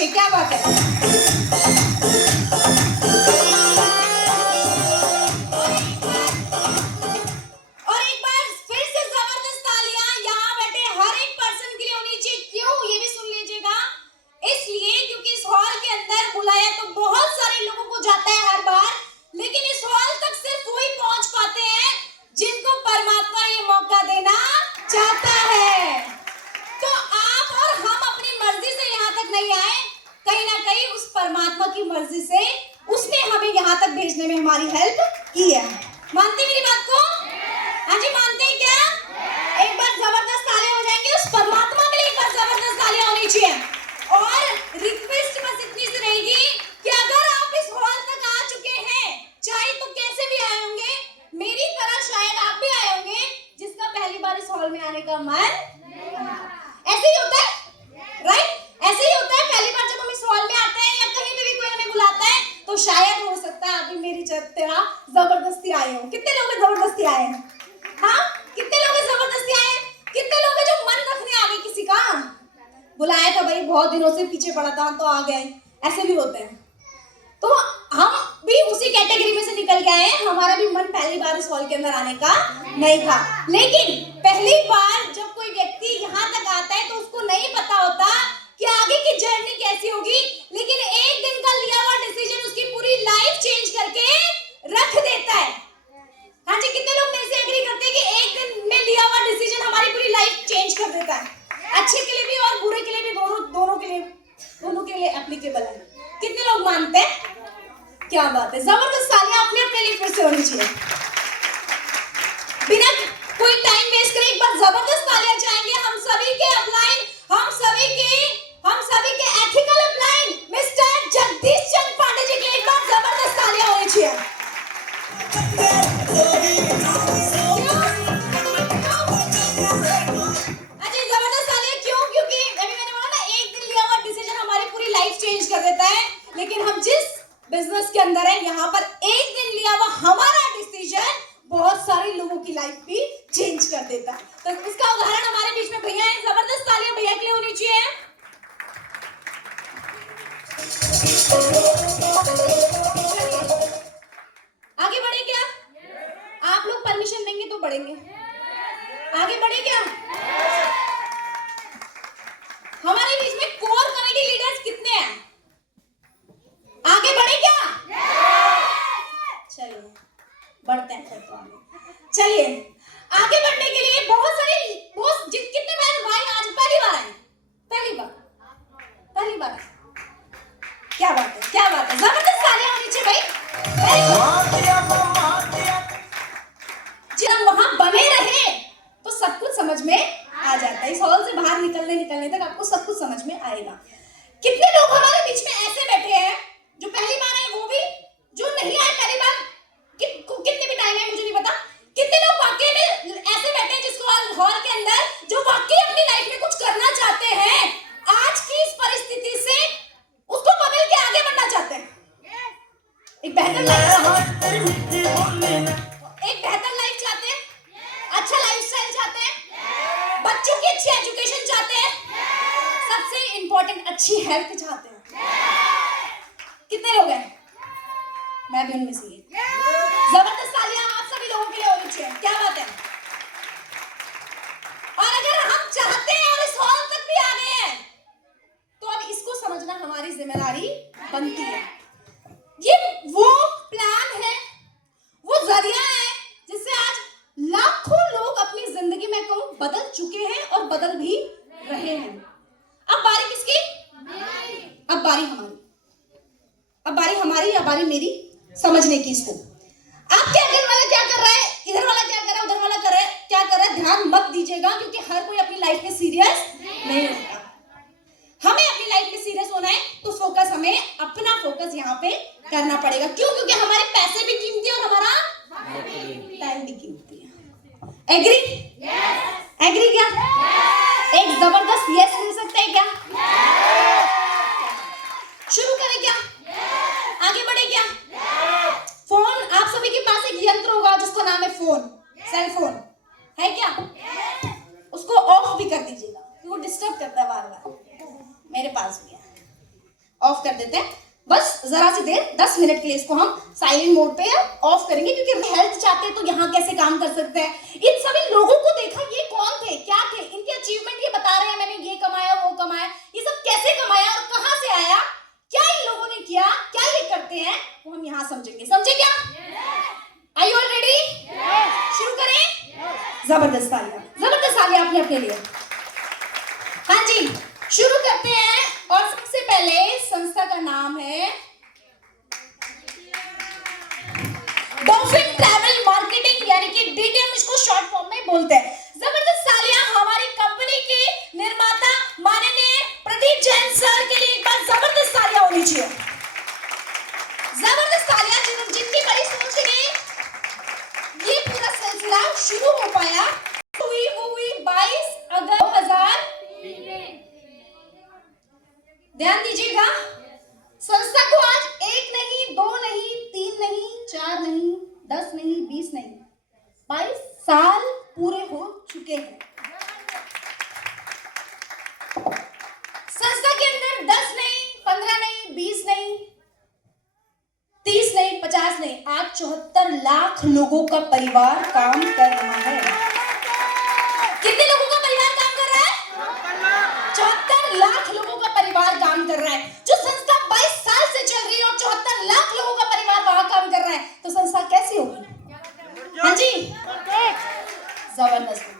चाहिए। क्या बात है। और एक बार फिर से जबरदस्त तालियां यहाँ बैठे हर एक पर्सन के लिए होनी चाहिए। क्यों, ये भी सुन लीजिएगा। इसलिए क्योंकि इस हॉल के अंदर बुलाया तो बहुत सारे लोगों को जाता है हर बार, लेकिन इस हॉल तक सिर्फ वही पहुंच पाते हैं जिनको परमात्मा ये मौका देना चाहता है। तो आप और हम अपनी मर्जी से यहाँ तक नहीं आए, कहीं ना कहीं उस परमात्मा की मर्जी से उसने हमें यहाँ तक भेजने में हमारी हेल्प की है। मानते मेरी बात को? हाँ जी, मानते हैं क्या? एक बार जबरदस्त तालियां हो जाएंगे उस परमात्मा के लिए, एक बार जबरदस्त तालियां होनी चाहिए। और रिक्वेस्ट बस इतनी सी रहेगी कि अगर आप इस हॉल तक आ चुके हैं, चाहे तो कैसे भी आए होंगे, मेरी तरह शायद आप भी आए होंगे जिसका पहली बार इस हॉल में आने का मन ऐसे ही होता है, राइट? ऐसे ही होता है। पहली बार जब हम इस हॉल में आते हैं या कहीं पे भी कोई हमें बुलाता है तो शायद हो सकता है अभी मेरी तरह जबरदस्ती आए हो। कितने लोग जबरदस्ती आए हैं? हाँ, कितने लोग जबरदस्ती आए हैं? कितने लोग जो मन रखने आ गए किसी का? बुलाया था भाई, बहुत दिनों से पीछे पड़ा था तो आ गए। ऐसे भी होते हैं। तो हम भी उसी कैटेगरी में से निकल के आए हैं। हमारा भी मन पहली बार इस हॉल के अंदर आने का नहीं था, लेकिन पहली बार जब कोई व्यक्ति यहाँ तक आता है तो उसको नहीं पता होता कि आगे की जर्नी कैसी होगी, लेकिन एक दिन का लिया हुआ डिसीजन उसकी पूरी लाइफ चेंज करके रख देता है। हाँ जी, कितने लोग मेरे से एग्री करते हैं कि एक दिन में लिया हुआ डिसीजन हमारी पूरी लाइफ चेंज कर देता है, अच्छे के लिए भी और बुरे के लिए भी, दोनों के लिए एप्लीकेबल है। कितने लोग मानते हैं? क्या बात है। जबरदस्त तालियां अपने अपने लिए फिर से होनी चाहिए। बिना कोई टाइम वेस्ट करे एक बार जबरदस्त तालियां चाहेंगे हम सभी के अपलाइन, हम सभी के एथिकल अपलाइन मिस्टर जगदीश चंद्र पांडे जी के लिए एक बार जबरदस्त तालियां होनी चाहिए। अच्छा, जबरदस्त तालियां क्यों? क्योंकि अभी मैंने बोला ना, एक दिन लिया हुआ डिसीजन हमारी पूरी लाइफ चेंज कर देता है, लेकिन हम जिस बिजनेस के अंदर है यहाँ पर एक दिन लिया हुआ हमारा डिसीजन बहुत सारे लोगों की लाइफ भी चेंज कर देता है। तो इसका उदाहरण हमारे बीच में भैया है। जबरदस्त तालियां भैया के लिए होनी चाहिए। आगे बढ़े क्या? आप लोग परमिशन देंगे तो बढ़ेंगे। आगे बढ़े क्या? हमारे बीच में कोर कमेटी लीडर्स कितने हैं? आगे बढ़े क्या? चलिए बढ़ते हैं फिर तो आगे। चलिए आगे बढ़ने के लिए बहुत सारे कितने भाई आज पहली बार आए? पहली बार। क्या बात है, क्या बात है। जबरदस्त तालियां होनी चाहिए भाई। जब हम वहां बने रहे तो सब कुछ समझ में आ जाता है। इस हॉल से बाहर निकलने तक आपको सब कुछ समझ में आएगा। कितने लोग हमारे बीच में ऐसे बैठे हैं जो पहली बार आए, वो भी जो नहीं आए पहली बार, कितने भी टाइम है मुझे नहीं पता। कितने लोग वाकई में ऐसे बैठे हैं जिसको हॉल के अंदर जो वाकई अपनी लाइफ में कुछ करना चाहते हैं, आज की इस परिस्थिति से उसको बदल के आगे बढ़ना चाहते हैं, एक बेहतर लाइफ चाहते हैं, अच्छा लाइफस्टाइल चाहते हैं, बच्चों की अच्छी एजुकेशन चाहते हैं, सबसे इंपॉर्टेंट अच्छी हेल्थ चाहते हैं। कितने लोग हैं? मैं भी उनमें से एक। जबरदस्त तालियां आप सभी लोगों के लिए होनी चाहिए। क्या बात है। और अगर हम चाहते हैं और इस हॉल तक भी आ गए हैं तो अब इसको समझना हमारी जिम्मेदारी बनती है। ये वो प्लान है, वो जरिया है जिससे आज लाखों लोग अपनी जिंदगी में बदल चुके हैं और बदल भी रहे हैं। अब बारी किसकी? अब बारी हमारी या बारी मेरी समझने की इसको। आपके अगल वाला क्या कर रहा है, इधर वाला क्या कर रहा है, उधर वाला क्या कर रहा है, ध्यान मत दीजिएगा, क्योंकि हर कोई अपनी लाइफ में सीरियस नहीं होता। हमें अपनी लाइफ में सीरियस होना है तो फोकस, हमें अपना फोकस यहाँ पे करना पड़ेगा। क्यों? क्योंकि हमारे पैसे भी कीमती है और हमारा टाइम भी कीमती है। एग्री? एग्री क्या? एक जबरदस्त यस मिल सकता है क्या? शुरू करें क्या? आगे बढ़े क्या? फोन, आप सभी के पास एक यंत्र होगा जिसका नाम है फोन, सेल फोन है क्या? उसको ऑफ भी कर दीजिएगा, वो डिस्टर्ब करता है बार बार। मेरे पास भी है। ऑफ कर देते हैं। बस जरा सी देर 10 मिनट के लिए इसको हम साइलेंट मोड पे ऑफ करेंगे, क्योंकि हेल्थ चाहते हैं तो यहाँ कैसे काम कर सकते हैं। इन सभी लोगों को देखा, ये कौन थे, क्या थे, इनके अचीवमेंट ये बता रहे हैं, मैंने ये कमाया वो कमाया, ये सब कैसे कमाया और कहां से आया, क्या इन लोगों ने किया, क्या ये करते हैं, वो हम यहाँ समझेंगे। समझे क्या? Are you all ready? शुरू करें? जबरदस्त तालियां आपने अपने लिए। हाँ जी, शुरू करते हैं। और सबसे पहले संस्था का नाम है डॉल्फिन ट्रैवल मार्केटिंग, यानी कि डीटीएम इसको शॉर्ट फॉर्म में बोलते हैं। जबरदस्त तालियां हमारी कंपनी के निर्माता माननीय प्रदीप जैन सर के लिए एक बार जबरदस्त तालियां होनी चाहिए। जबरदस्त तालियां जिनकी बड़ी सोच से ये पूरा सिलसिला शुरू हो पाया। हुई 22 अगस्त 2000। ध्यान दीजिएगा, संस्था को आज 1 नहीं 2 नहीं 3 नहीं 4 नहीं 10 नहीं 20 नहीं 22 साल पूरे हो चुके हैं। संस्था के अंदर 10 नहीं 15 नहीं 20 नहीं 30 नहीं 50 नहीं, आज 74 लाख लोगों का परिवार काम कर रहा है। कितने लोगों का परिवार काम कर रहा है? 74 लाख लोगों का परिवार काम कर रहा है। जो संस्था 22 साल से चल रही है और 74 लाख लोगों का परिवार वहां काम कर रहा है, तो संस्था कैसी होगी? हाँ जी, जबरदस्त होगी।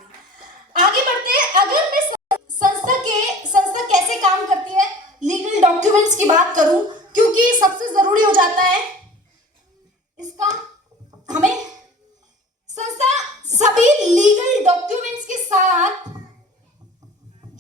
आगे बढ़ते हैं। अगर मैं संस्था कैसे काम करती है, लीगल डॉक्यूमेंट्स की बात करूं, क्योंकि सबसे जरूरी हो जाता है इसका, हमें संस्था सभी लीगल डॉक्यूमेंट्स के साथ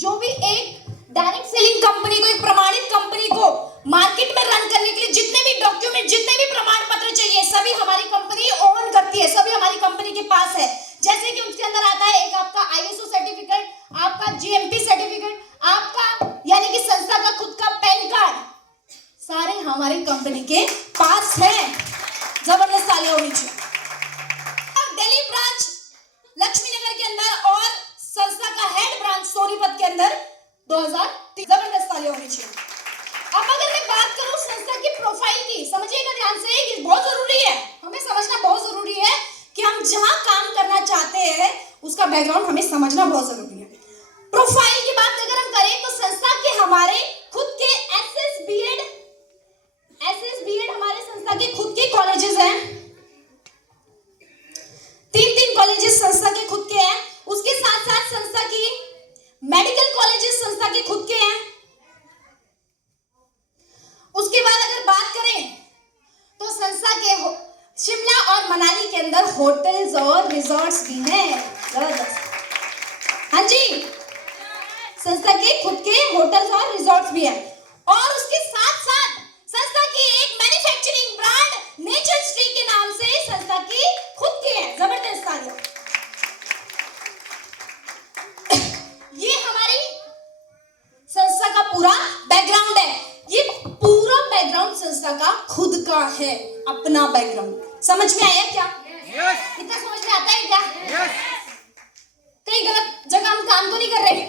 जो भी एक डायरेक्ट सेलिंग कंपनी को, एक प्रमाणित कंपनी को मार्केट में रन करने के लिए जितने भी डॉक्यूमेंट, जितने भी प्रमाण पत्र चाहिए, सभी हमारी कंपनी ओन करती है, सभी हमारी कंपनी के पास है। जैसे कि उसके अंदर आता है एक आपका आईएसओ सर्टिफिकेट, आपका जीएमपी सर्टिफिकेट, आपका यानी कि संस्था का खुद का पैन कार्ड, सारे हमारी कंपनी के पास है। जबरदस्त तालियां होनी चाहिए। दिल्ली ब्रांच लक्ष्मी नगर के अंदर और संस्था का हेड ब्रांच सोनीपत के अंदर 2003। जबरदस्त तालियां होनी चाहिए। अब अगर मैं बात करूं संस्था की प्रोफाइल की, समझिएगा ध्यान से, ये बहुत जरूरी है, हमें समझना बहुत जरूरी है कि हम जहां काम करना चाहते हैं उसका बैकग्राउंड हमें समझना बहुत जरूरी है। प्रोफाइल की बात अगर हम करें तो संस्था के हमारे खुद के एसएस बीएड हमारे संस्था के खुद के कॉलेजेस हैं। 3 कॉलेजेस संस्था के खुद के हैं। उसके साथ साथ संस्था की मेडिकल कॉलेजेस संस्था के खुद के हैं। उसके बाद अगर बात करें तो संस्था के शिमला और मनाली के अंदर होटल्स और रिजॉर्ट्स भी हैं। जबरदस्त। हाँ जी, संस्था के खुद के होटल्स और रिजॉर्ट्स भी हैं। और उसके साथ साथ संस्था की एक मैन्युफैक्चरिंग ब्रांड नेचर ट्री के नाम से संस्था की खुद की है। जबरदस्त तालियां। ये हमारी संस्था का पूरा बैकग्राउंड है। ये पूरा बैकग्राउंड संस्था का खुद का है, अपना बैकग्राउंड। समझ में आया क्या? इतना समझ में आता है क्या? कहीं गलत जगह हम काम तो नहीं कर रहे?